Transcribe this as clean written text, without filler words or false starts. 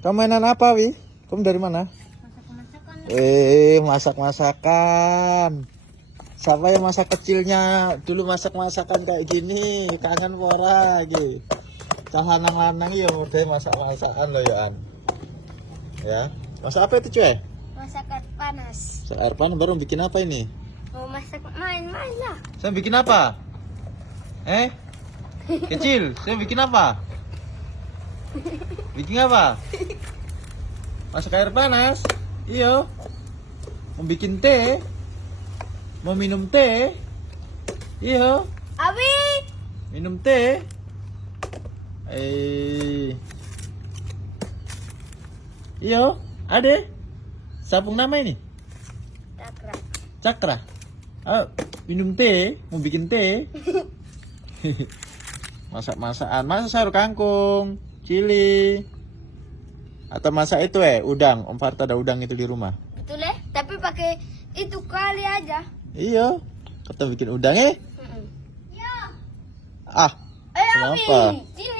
Kamu mainan apa, Wi? Kamu dari mana? Masak-masakan. Masak-masakan. Siapa yang masa kecilnya dulu masak-masakan kayak gini? Kangen pora lagi. Cah lanang-lanang ya udah masak-masakan loh ya, An. Ya. Masak apa itu, cuy? Masak air panas. Air panas baru bikin apa ini? Mau masak main-main lah. Saya bikin apa? Kecil, saya bikin apa? Bikin apa? Masak air panas? Iya. Mau bikin teh? Mau minum teh? Iya. Abi. Minum teh? Iya. Ade? Sapung nama ini? Cakra. Cakra. Minum teh? Mau bikin teh? Masak-masakan. Masak sayur kangkung, cili. Atau masak itu udang. Om Farta ada udang itu di rumah. Betul tapi pakai itu kali aja. Iya. Kita bikin udang Ya. Ah. Abi, Kenapa? sini